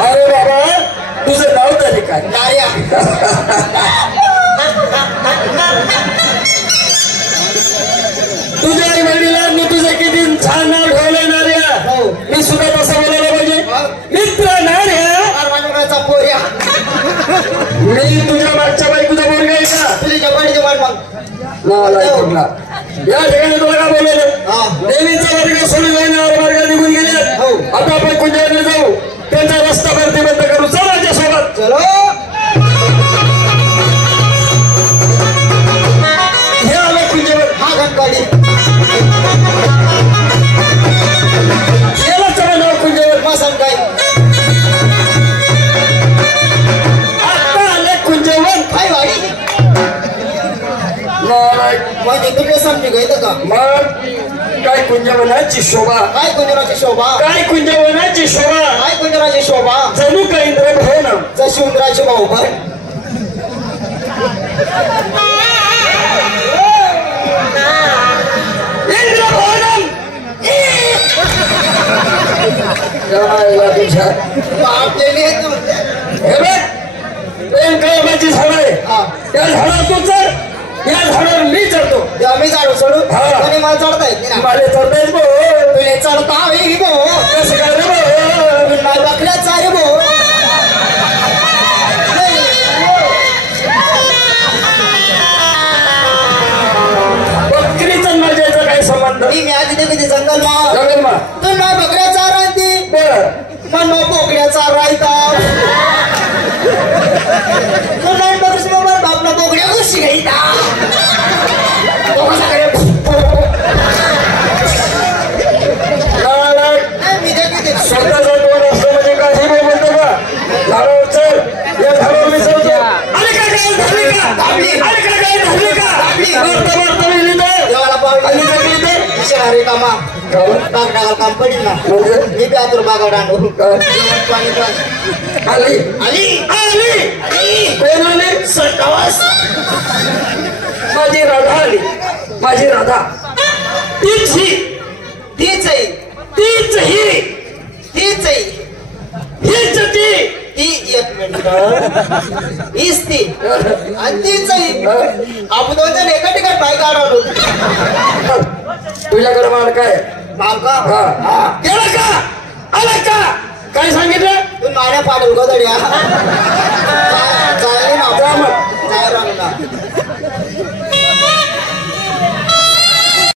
अरे बाबा तुझं नाव तरी काय? तुझ्या आई वडिलांनी तुझं किती छान नाव ठेवलंय नार्या. मी सुद्धा तसं बोलायला पाहिजे. मित्र नार्या पोऱ्या मी तुझ्या मागच्या बायकोचा पोरगा आहे का? तुझ्या बडीचे वाट नाला या ठिकाणी तुला का बोलवलं? देवीचा वर्ग सोडून जाण्यावर मार्ग निघून गेले. आता आपण कुंजावरला जाऊ. त्यांचा रस्ता प्रतिबंध करू. चल माझ्यासोबत. चलो हे आलं कुंजावर. हा घंटकाळी गेला चला नाव कुंजावर. मसन काय आता आले कुंजावर. काय वाडी म्हणजे तुला समजी घ्यायचं का? मग काय कुंजवनाची शोभा. काय कुंजराची शोभा. काय कुंजवनाची शोभा. काय कुंजराची शोभा. जणू का इंद्रभवन. जशी उंदराची भाऊ पण इंद्रभवनम. आपलेली आहे तू. हे बघ प्रेम कायमाची झाड आहे. त्या झाडावर तू चढ. या झाडावर मी चढतो. मी झाडू सोडू आणि मला चढता येत नाही. मला चढतायच भाऊ. तुला चढता हवी भाऊ. कसं काय रे भाऊ? मला बकऱ्याचा रे भाऊ. बकरीचा माझ्याचा काय संबंध? मी आधी ते कधी जंगल मा जंगल मा तू ना बकऱ्याचा राहते. बर मन बोकड्याचा राहता. तू नाही बकरीच बाबा बापला बोकड्या गोष्टी घ्यायचा. स्वतःचा दोन असतो म्हणजे काही नाही म्हणतो का? झाडावर चढ. या झाडावर मी चढतो. अरे काय काय झाली का? अरे काय काय झाली का? मारता मारता मी लिहितोय. देवाला पावली आणि काय लिहितोय? शहरी कामा बाग टाकाल काम पडेल ना. मी बी आतूर बागा आणू पाणी पण आली आली आली आली कोण आली? सटावास माझी राधा आली. माझी राधा तीच ही. तीच आहे. तीच ही. तीच आहे. हीच ती. ती एक मिनिट हीच ती आणि तीच आहे. आपण दोन जण एका ठिकाणी बाईक आढळलो. तुझ्याकडे माल काय? बाबा गेला का? आला का? काय सांगितलं? तू माऱ्या पाडल गोदड्या चालले ना. जा मग. जाय राहू ना.